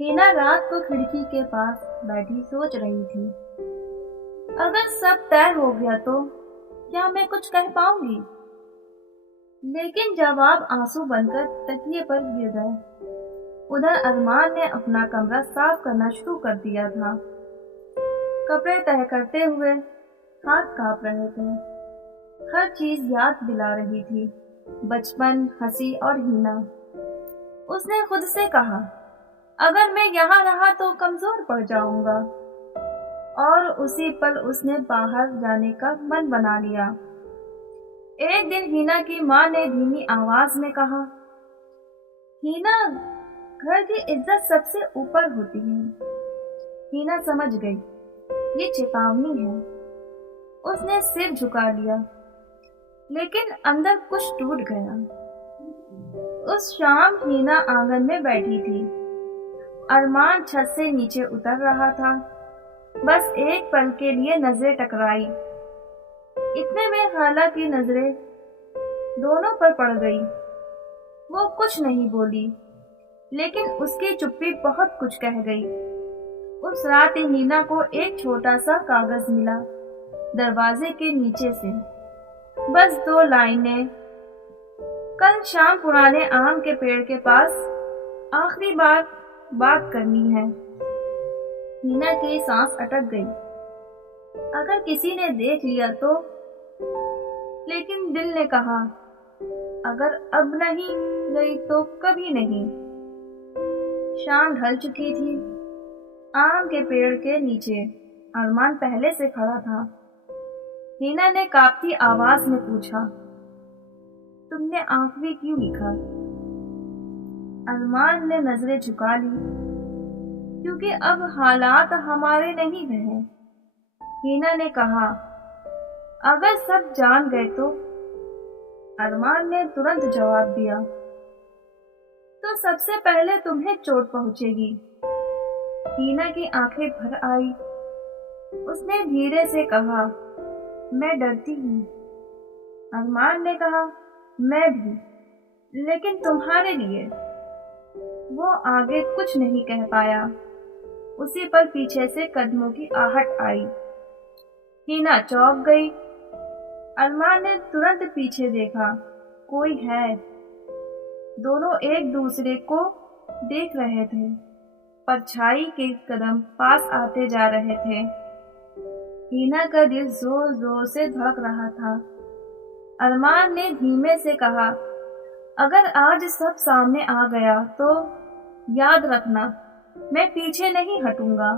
हीना रात को खिड़की के पास बैठी सोच रही थी। अगर सब तय हो गया तो क्या मैं कुछ कह पाऊंगी? लेकिन जवाब आंसू बनकर तकिए पर गिर गए। उधर अरमान ने अपना कमरा साफ करना शुरू कर दिया था। कपड़े तह करते हुए हाथ कांप रहे थे। हर चीज याद दिला रही थी, बचपन, हंसी और हीना। उसने खुद से कहा, अगर मैं यहाँ रहा तो कमजोर पड़ जाऊंगा। और उसी पल उसने बाहर जाने का मन बना लिया। एक दिन हीना की माँ ने धीमी आवाज में कहा, हीना, घर की इज्जत सबसे ऊपर होती है। हीना समझ गई, ये चेतावनी है। उसने सिर झुका लिया, लेकिन अंदर कुछ टूट गया। उस शाम हीना आंगन में बैठी थी। अरमान छत से नीचे उतर रहा था। बस एक पल के लिए नजरें टकराई। इतने में खाला की नजरें दोनों पर पड़ गई। वो कुछ नहीं बोली, लेकिन उसकी चुप्पी बहुत कुछ कह गई। उस रात हीना को एक छोटा सा कागज मिला, दरवाजे के नीचे से। बस 2 लाइनें। कल शाम पुराने आम के पेड़ के पास आखिरी बार बात करनी है। हीना की सांस अटक गई। अगर किसी ने देख लिया तो? लेकिन दिल ने कहा, अगर अब नहीं गई तो कभी नहीं। शाम ढल चुकी थी। आम के पेड़ के नीचे अरमान पहले से खड़ा था। हीना ने कांपती आवाज में पूछा, तुमने आखिरी क्यों लिखा? अरमान ने नजरें झुका ली, क्योंकि अब हालात हमारे नहीं रहे। हीना ने कहा, अगर सब जान गए तो? अरमान ने तुरंत जवाब दिया, तो सबसे पहले तुम्हें चोट पहुंचेगी। हीना की आंखें भर आई। उसने धीरे से कहा, मैं डरती हूँ। अरमान ने कहा, मैं भी, लेकिन तुम्हारे लिए। वो आगे कुछ नहीं कह पाया। उसी पर पीछे से कदमों की आहट आई। हीना चौंक गई। अरमान ने तुरंत पीछे देखा, कोई है। दोनों एक दूसरे को देख रहे थे। परछाई के कदम पास आते जा रहे थे। हीना का दिल जोर जोर से धड़क रहा था। अरमान ने धीमे से कहा, अगर आज सब सामने आ गया तो याद रखना, मैं पीछे नहीं हटूंगा।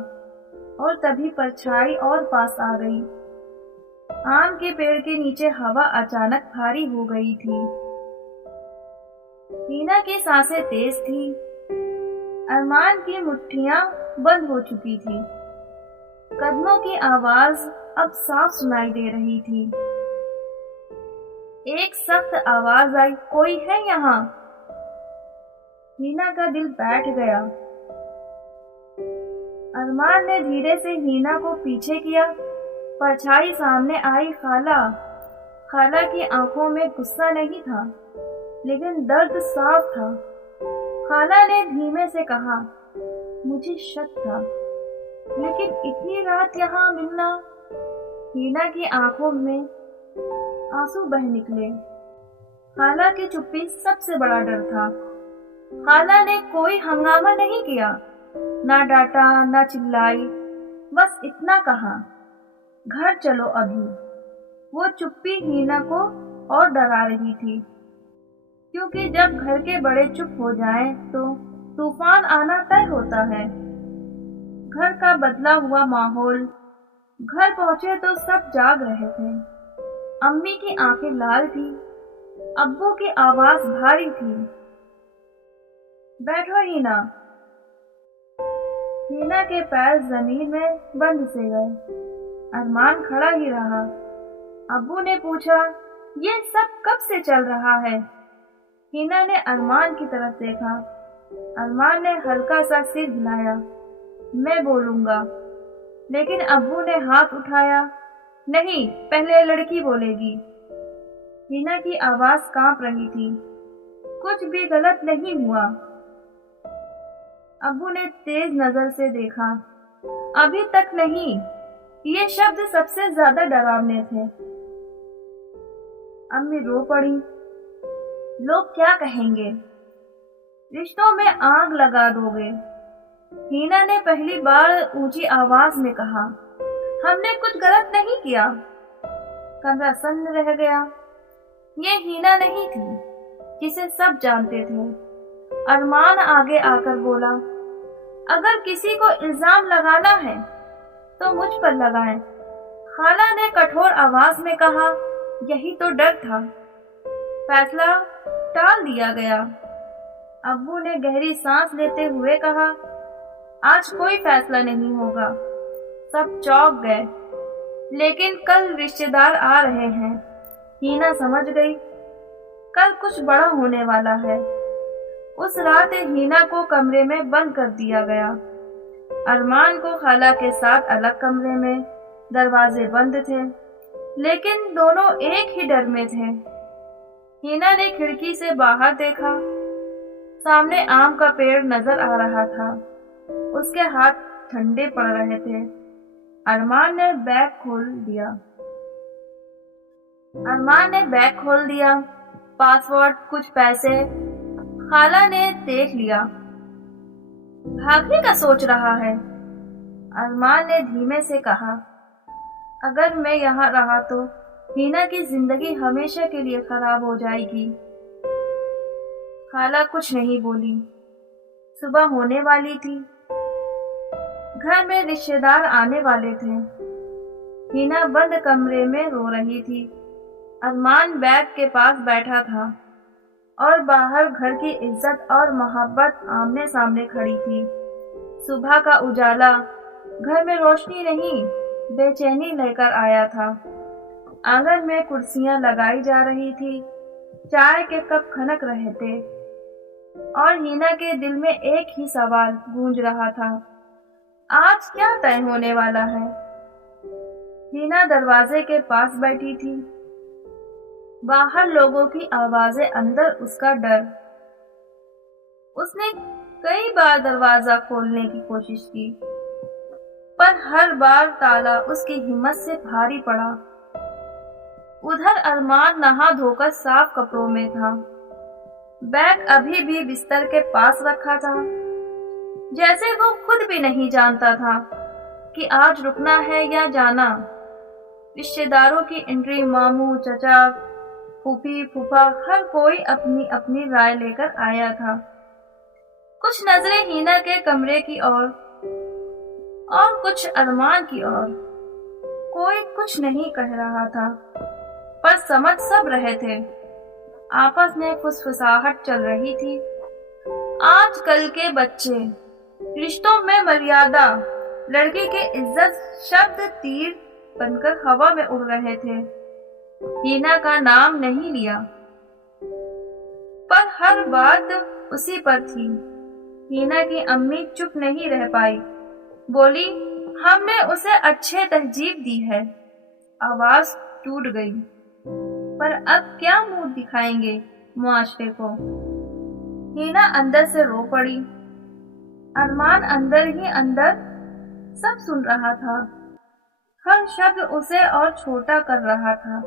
और तभी परछाई और पास आ गई। आम के पेड़ के नीचे हवा अचानक भारी हो गई थी। हीना की सांसें तेज थी। अरमान की मुट्ठियां बंद हो चुकी थी। कदमों की आवाज अब साफ सुनाई दे रही थी। एक सख्त आवाज आई, कोई है यहाँ? हीना का दिल बैठ गया। अरमान ने धीरे से हीना को पीछे किया। परछाई सामने आई। खाला की आंखों में गुस्सा नहीं था, लेकिन दर्द साफ था। खाला ने धीमे से कहा, मुझे शक था, लेकिन इतनी रात यहाँ मिलना। हीना की आंखों में आंसू बह निकले। खाला की चुप्पी सबसे बड़ा डर था। खाला ने कोई हंगामा नहीं किया, ना डांटा, ना चिल्लाई। बस इतना कहा, घर चलो अभी। वो चुप्पी हीना को और डरा रही थी, क्योंकि जब घर के बड़े चुप हो जाएं तो तूफान आना तय होता है। घर का बदला हुआ माहौल। घर पहुंचे तो सब जाग रहे थे। अम्मी की आंखें लाल थी। अब्बू की आवाज भारी थी, बैठो हीना। हीना के पैर जमीन में बंद से गए। अरमान खड़ा ही रहा। अब्बू ने पूछा, ये सब कब से चल रहा है? हीना ने अरमान की तरफ देखा। अरमान ने हल्का सा सिर हिलाया, मैं बोलूंगा। लेकिन अब्बू ने हाथ उठाया, नहीं, पहले लड़की बोलेगी। हीना की आवाज कांप रही थी, कुछ भी गलत नहीं हुआ। ابو نے تیز نظر سے دیکھا۔ ابھی تک نہیں، یہ شبد سب سے زیادہ ڈراونے تھے۔ امی رو پڑی۔ لوگ کیا کہیں گے؟ رشتوں میں آگ لگا دو گے۔ ہینا نے پہلی بار اونچی آواز میں کہا۔ ہم نے کچھ غلط نہیں کیا۔ کمرہ سن رہ گیا۔ یہ ہینا نہیں تھی جسے سب جانتے تھے۔ ارمان آگے آ کر بولا، اگر کسی کو الزام لگانا ہے تو مجھ پر لگائیں۔ خالہ نے کٹھور آواز میں کہا، یہی تو ڈر تھا۔ فیصلہ ٹال دیا گیا۔ ابو نے گہری سانس لیتے ہوئے کہا، آج کوئی فیصلہ نہیں ہوگا۔ سب چونک گئے۔ لیکن کل رشتہ دار آ رہے ہیں۔ ہینا سمجھ گئی، کل کچھ بڑا ہونے والا ہے۔ اس رات ہینا کو کمرے میں بند کر دیا گیا۔ ارمان کو خالہ کے ساتھ الگ کمرے میں، دروازے بند تھے، لیکن دونوں ایک ہی ڈر میں تھے۔ ہینا نے کھڑکی سے باہر دیکھا۔ سامنے آم کا پیڑ نظر آ رہا تھا۔ اس کے ہاتھ ٹھنڈے پڑ رہے تھے۔ ارمان نے بیگ کھول دیا۔ پاسورڈ، کچھ پیسے۔ خالہ نے دیکھ لیا۔ بھاگنے کا سوچ رہا ہے؟ ارمان نے دھیمے سے کہا، اگر میں یہاں رہا تو ہینا کی زندگی ہمیشہ کے لیے خراب ہو جائے گی۔ خالہ کچھ نہیں بولی۔ صبح ہونے والی تھی۔ گھر میں رشتہ دار آنے والے تھے۔ ہینا بند کمرے میں رو رہی تھی۔ ارمان بیگ کے پاس بیٹھا تھا اور باہر گھر کی عزت اور محبت آمنے سامنے کھڑی تھی۔ صبح کا اجالا گھر میں روشنی نہیں، بے چینی لے کر آیا تھا۔ آنگن میں کرسیاں لگائی جا رہی تھی، چائے کے کپ کھنک رہے تھے، اور ہینا کے دل میں ایک ہی سوال گونج رہا تھا، آج کیا طے ہونے والا ہے؟ ہینا دروازے کے پاس بیٹھی تھی۔ باہر لوگوں کی آوازیں، اندر اس کا ڈر۔ اس نے کئی بار دروازہ کھولنے کی کوشش کی، پر ہر بار تالا اس کی ہمت سے بھاری پڑا۔ ادھر ارمان نہا دھو کر صاف کپڑوں میں تھا۔ بیگ ابھی بھی بستر کے پاس رکھا تھا، جیسے وہ خود بھی نہیں جانتا تھا کہ آج رکنا ہے یا جانا۔ رشتہ داروں کی انٹری، ماموں، چچا، پھوپھی، پھوپھا، ہر کوئی اپنی اپنی رائے لے کر آیا تھا۔ کچھ نظریں ہینا کے کمرے کی اور کچھ ارمان کی اور۔ کوئی کچھ نہیں کہہ رہا تھا، پر سمجھ سب رہے تھے۔ آپس میں فسفساہٹ چل رہی تھی۔ آج کل کے بچے، رشتوں میں مریادہ، لڑکی کی عزت، شبد تیر بن کر ہوا میں اڑ رہے تھے۔ ہینا کا نام نہیں لیا، پر ہر بات اسی پر تھی۔ ہینا کی امی چپ نہیں رہ پائی، بولی، ہم نے اسے اچھے تہذیب دی ہے۔ آواز ٹوٹ گئی، پر اب کیا منہ دکھائیں گے معاشرے کو؟ ہینا اندر سے رو پڑی۔ ارمان اندر ہی اندر سب سن رہا تھا، ہر شبد اسے اور چھوٹا کر رہا تھا۔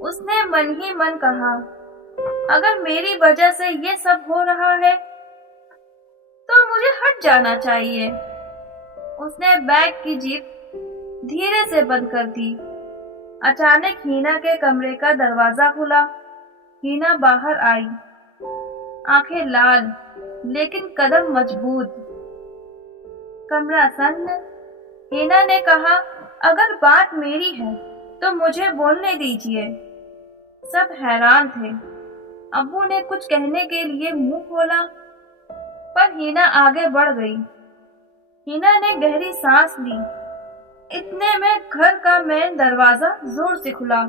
اس نے من ہی من کہا، اگر میری وجہ سے یہ سب ہو رہا ہے تو مجھے ہٹ جانا چاہیے۔ اس نے بیگ کی جیپ دھیرے سے بند کر دی۔ اچانک ہینا کے کمرے کا دروازہ کھلا۔ ہینا باہر آئی، آنکھیں لال لیکن قدم مضبوط۔ کمرہ سن۔ ہینا نے کہا، اگر بات میری ہے تو مجھے بولنے دیجیے۔ سب حیران تھے۔ ابو نے کچھ کہنے کے لیے منہ کھولا، پر ہینا آگے بڑھ گئی۔ ہینا نے گہری سانس لی۔ اتنے میں گھر کا مین دروازہ زور سے کھلا۔